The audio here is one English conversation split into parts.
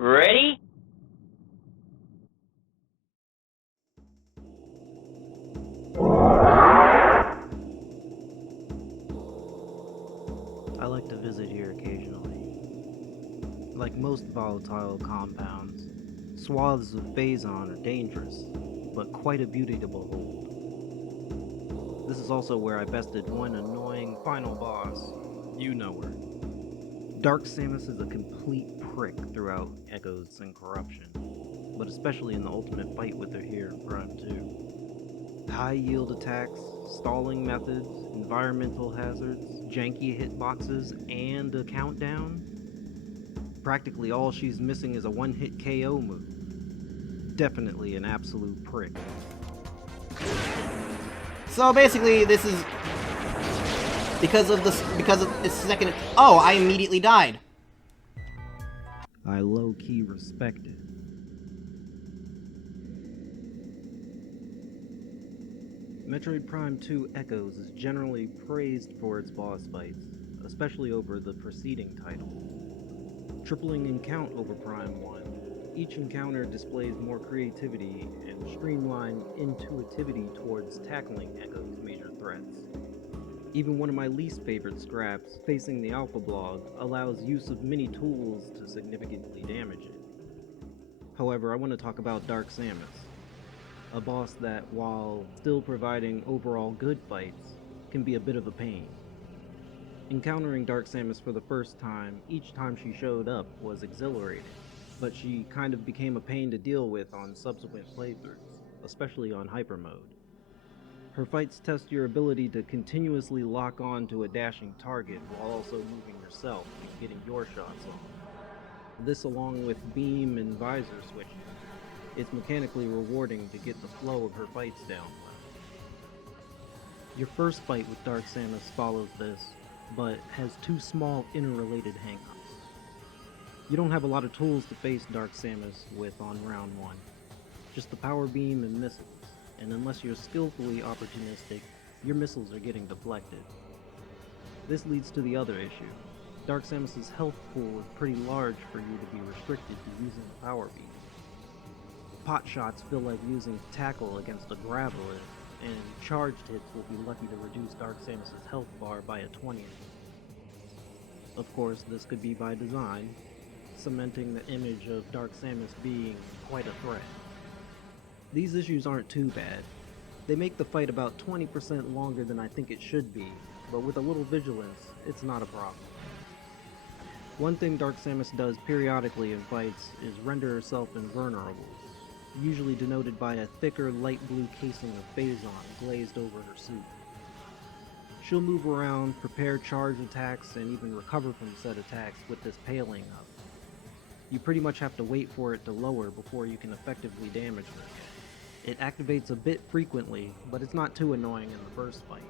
Ready? I like to visit here occasionally. Like most volatile compounds, swaths of phazon are dangerous, but quite a beauty to behold. This is also where I bested one annoying final boss. You know her. Dark Samus is a complete prick throughout Echoes and Corruption, but especially in the ultimate fight with her here in Prime 2. High yield attacks, stalling methods, environmental hazards, janky hitboxes, and a countdown. Practically all she's missing is a one-hit KO move. Definitely an absolute prick. So basically, this is because of its second. Oh, I immediately died. I low-key respect it. Metroid Prime 2 Echoes is generally praised for its boss fights, especially over the preceding title. Tripling in count over Prime 1, each encounter displays more creativity and streamlined intuitivity towards tackling Echo's major threats. Even one of my least favorite scraps, facing the Alpha Blog, allows use of many tools to significantly damage it. However, I want to talk about Dark Samus, a boss that, while still providing overall good fights, can be a bit of a pain. Encountering Dark Samus for the first time, each time she showed up was exhilarating, but she kind of became a pain to deal with on subsequent playthroughs, especially on Hyper Mode. Her fights test your ability to continuously lock on to a dashing target while also moving yourself and getting your shots off. This, along with beam and visor switching, it's mechanically rewarding to get the flow of her fights down well. Your first fight with Dark Samus follows this, but has two small interrelated hangups. You don't have a lot of tools to face Dark Samus with on round 1, just the power beam and missiles, and unless you're skillfully opportunistic, your missiles are getting deflected. This leads to the other issue. Dark Samus's health pool is pretty large for you to be restricted to using the power beam. Pot shots feel like using tackle against a graveler, and charged hits will be lucky to reduce Dark Samus's health bar by a 20th. Of course, this could be by design, cementing the image of Dark Samus being quite a threat. These issues aren't too bad. They make the fight about 20% longer than I think it should be, but with a little vigilance, it's not a problem. One thing Dark Samus does periodically in fights is render herself invulnerable, usually denoted by a thicker light blue casing of phazon glazed over her suit. She'll move around, prepare charge attacks, and even recover from said attacks with this paling up. You pretty much have to wait for it to lower before you can effectively damage her again. It activates a bit frequently, but it's not too annoying in the first fight.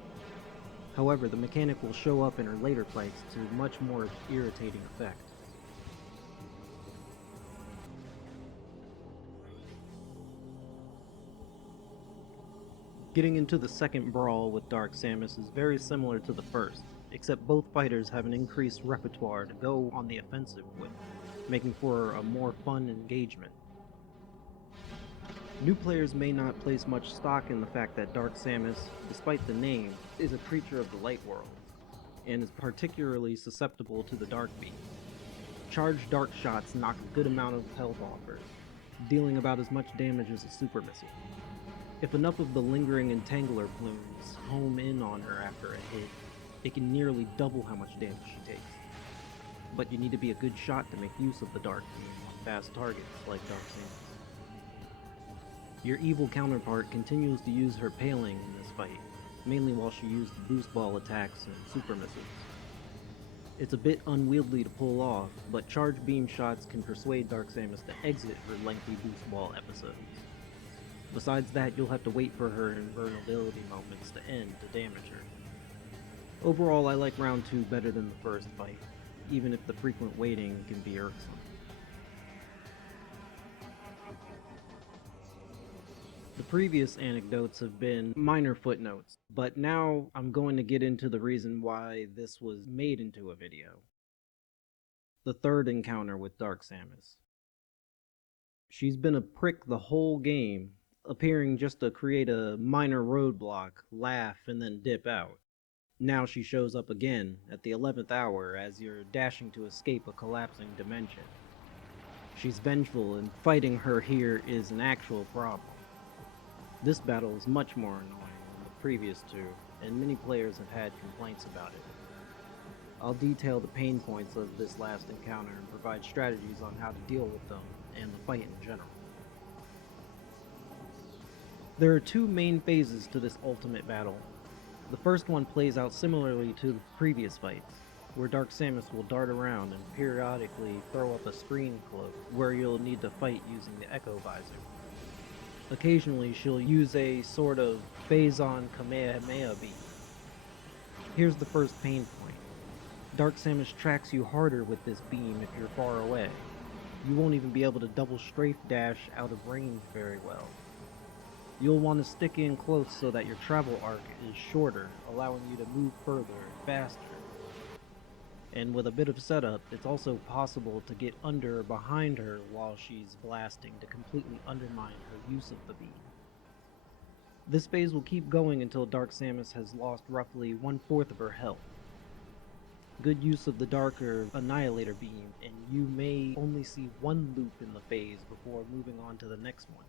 However, the mechanic will show up in her later fights to much more irritating effect. Getting into the second brawl with Dark Samus is very similar to the first, except both fighters have an increased repertoire to go on the offensive with, making for a more fun engagement. New players may not place much stock in the fact that Dark Samus, despite the name, is a creature of the light world, and is particularly susceptible to the Dark Beam. Charged dark shots knock a good amount of health off her, dealing about as much damage as a super missile. If enough of the lingering entangler plumes home in on her after a hit, it can nearly double how much damage she takes. But you need to be a good shot to make use of the Dark Beam on fast targets like Dark Samus. Your evil counterpart continues to use her paling in this fight, mainly while she used boost ball attacks and super missiles. It's a bit unwieldy to pull off, but charge beam shots can persuade Dark Samus to exit her lengthy boost ball episodes. Besides that, you'll have to wait for her invulnerability moments to end to damage her. Overall, I like round 2 better than the first fight, even if the frequent waiting can be irksome. The previous anecdotes have been minor footnotes, but now I'm going to get into the reason why this was made into a video. The third encounter with Dark Samus. She's been a prick the whole game, appearing just to create a minor roadblock, laugh, and then dip out. Now she shows up again at the 11th hour as you're dashing to escape a collapsing dimension. She's vengeful, and fighting her here is an actual problem. This battle is much more annoying than the previous two, and many players have had complaints about it. I'll detail the pain points of this last encounter and provide strategies on how to deal with them and the fight in general. There are two main phases to this ultimate battle. The first one plays out similarly to the previous fights, where Dark Samus will dart around and periodically throw up a screen cloak where you'll need to fight using the Echo Visor. Occasionally she'll use a sort of phase-on Kamehameha beam. Here's the first pain point. Dark Samus tracks you harder with this beam if you're far away. You won't even be able to double strafe dash out of range very well. You'll want to stick in close so that your travel arc is shorter, allowing you to move further and faster. And with a bit of setup, it's also possible to get under or behind her while she's blasting to completely undermine her use of the beam. This phase will keep going until Dark Samus has lost roughly 1/4 of her health. Good use of the darker Annihilator beam, and you may only see one loop in the phase before moving on to the next one.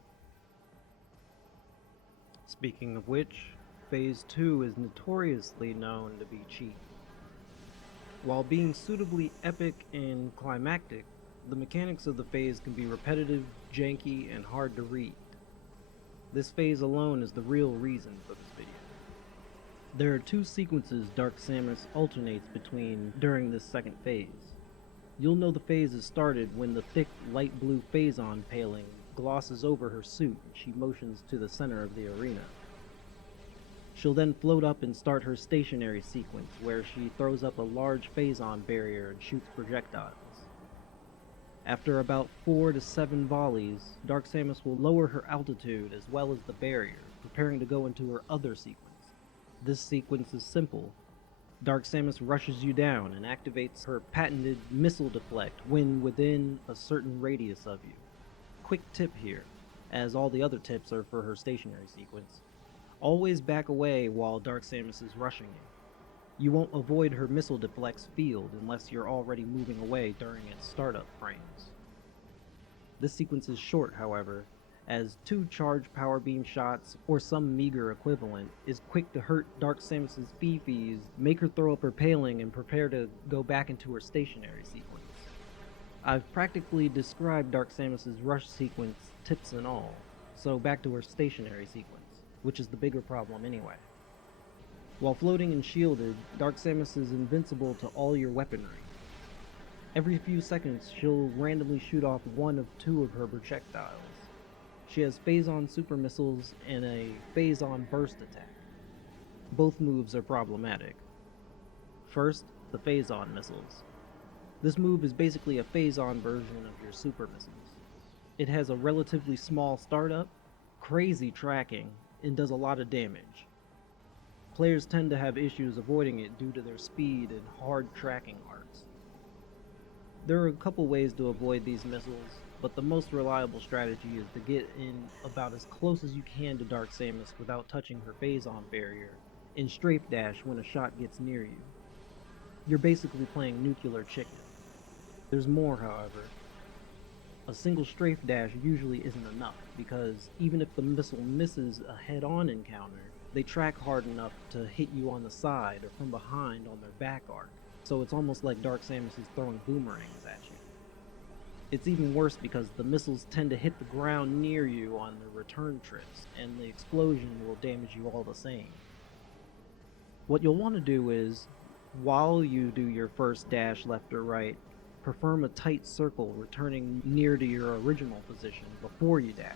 Speaking of which, Phase 2 is notoriously known to be cheap. While being suitably epic and climactic, the mechanics of the phase can be repetitive, janky, and hard to read. This phase alone is the real reason for this video. There are two sequences Dark Samus alternates between during this second phase. You'll know the phase has started when the thick light blue phase-on paling glosses over her suit and she motions to the center of the arena. She'll then float up and start her stationary sequence, where she throws up a large phase-on barrier and shoots projectiles. After about 4 to 7 volleys, Dark Samus will lower her altitude as well as the barrier, preparing to go into her other sequence. This sequence is simple. Dark Samus rushes you down and activates her patented missile deflect when within a certain radius of you. Quick tip here, as all the other tips are for her stationary sequence. Always back away while Dark Samus is rushing you. You won't avoid her missile deflect's field unless you're already moving away during its startup frames. This sequence is short, however, as 2 charged power beam shots, or some meager equivalent, is quick to hurt Dark Samus's fifis, make her throw up her paling, and prepare to go back into her stationary sequence. I've practically described Dark Samus's rush sequence, tips and all, so back to her stationary sequence, which is the bigger problem anyway. While floating and shielded, Dark Samus is invincible to all your weaponry. Every few seconds, she'll randomly shoot off 1 of 2 of her projectiles. She has phase-on super missiles and a phase-on burst attack. Both moves are problematic. First, the phase-on missiles. This move is basically a phase-on version of your super missiles. It has a relatively small startup, crazy tracking, and does a lot of damage. Players tend to have issues avoiding it due to their speed and hard tracking arcs. There are a couple ways to avoid these missiles, but the most reliable strategy is to get in about as close as you can to Dark Samus without touching her phase-on barrier, and strafe dash when a shot gets near you. You're basically playing nuclear chicken. There's more, however. A single strafe dash usually isn't enough, because even if the missile misses a head-on encounter, they track hard enough to hit you on the side or from behind on their back arc, so it's almost like Dark Samus is throwing boomerangs at you. It's even worse because the missiles tend to hit the ground near you on their return trips, and the explosion will damage you all the same. What you'll want to do is, while you do your first dash left or right, perform a tight circle returning near to your original position before you dash.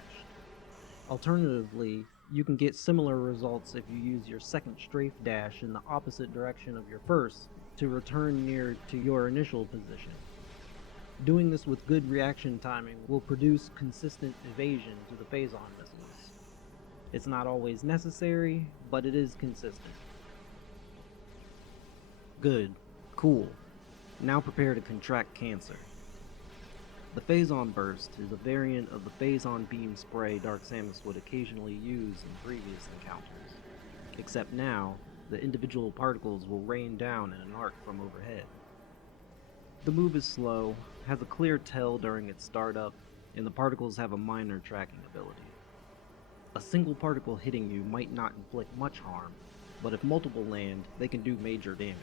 Alternatively, you can get similar results if you use your second strafe dash in the opposite direction of your first to return near to your initial position. Doing this with good reaction timing will produce consistent evasion to the phase-on missiles. It's not always necessary, but it is consistent. Good. Cool. Now prepare to contract cancer. The Phazon Burst is a variant of the Phazon Beam spray Dark Samus would occasionally use in previous encounters, except now, the individual particles will rain down in an arc from overhead. The move is slow, has a clear tell during its startup, and the particles have a minor tracking ability. A single particle hitting you might not inflict much harm, but if multiple land, they can do major damage.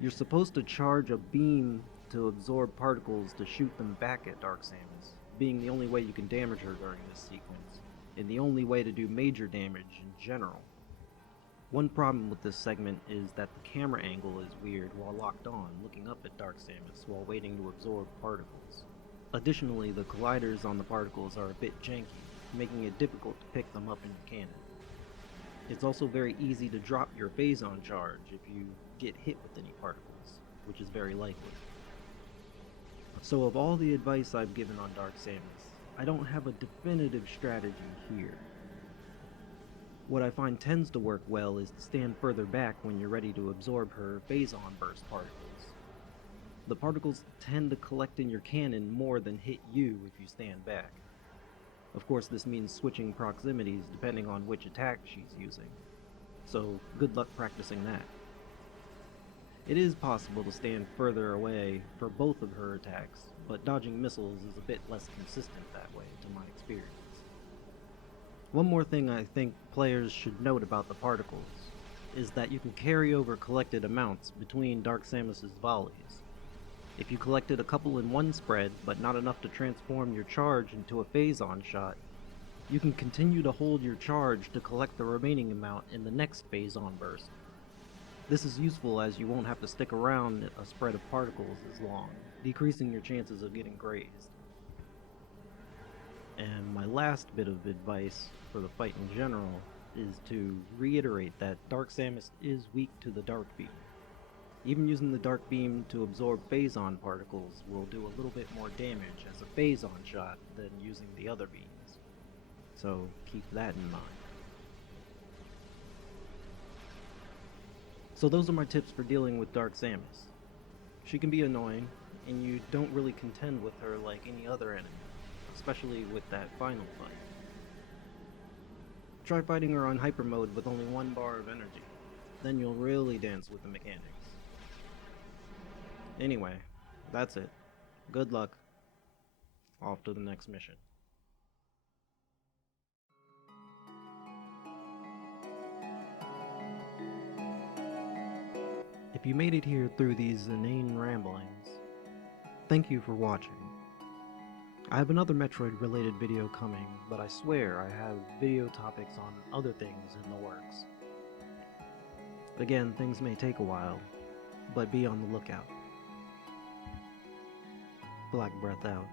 You're supposed to charge a beam to absorb particles to shoot them back at Dark Samus, being the only way you can damage her during this sequence, and the only way to do major damage in general. One problem with this segment is that the camera angle is weird while locked on, looking up at Dark Samus while waiting to absorb particles. Additionally, the colliders on the particles are a bit janky, making it difficult to pick them up in your cannon. It's also very easy to drop your Phazon charge if you get hit with any particles, which is very likely. So of all the advice I've given on Dark Samus, I don't have a definitive strategy here. What I find tends to work well is to stand further back when you're ready to absorb her Phazon Burst particles. The particles tend to collect in your cannon more than hit you if you stand back. Of course, this means switching proximities depending on which attack she's using, so good luck practicing that. It is possible to stand further away for both of her attacks, but dodging missiles is a bit less consistent that way, to my experience. One more thing I think players should note about the particles is that you can carry over collected amounts between Dark Samus's volleys. If you collected a couple in one spread, but not enough to transform your charge into a Phazon shot, you can continue to hold your charge to collect the remaining amount in the next Phazon burst. This is useful as you won't have to stick around a spread of particles as long, decreasing your chances of getting grazed. And my last bit of advice for the fight in general is to reiterate that Dark Samus is weak to the Dark Beam. Even using the Dark Beam to absorb Phazon particles will do a little bit more damage as a Phazon shot than using the other beams. So keep that in mind. So those are my tips for dealing with Dark Samus. She can be annoying, and you don't really contend with her like any other enemy, especially with that final fight. Try fighting her on hyper mode with only 1 bar of energy, then you'll really dance with the mechanics. Anyway, that's it. Good luck. Off to the next mission. If you made it here through these inane ramblings, thank you for watching. I have another Metroid related video coming, but I swear I have video topics on other things in the works. Again, things may take a while, but be on the lookout. Black Breath out.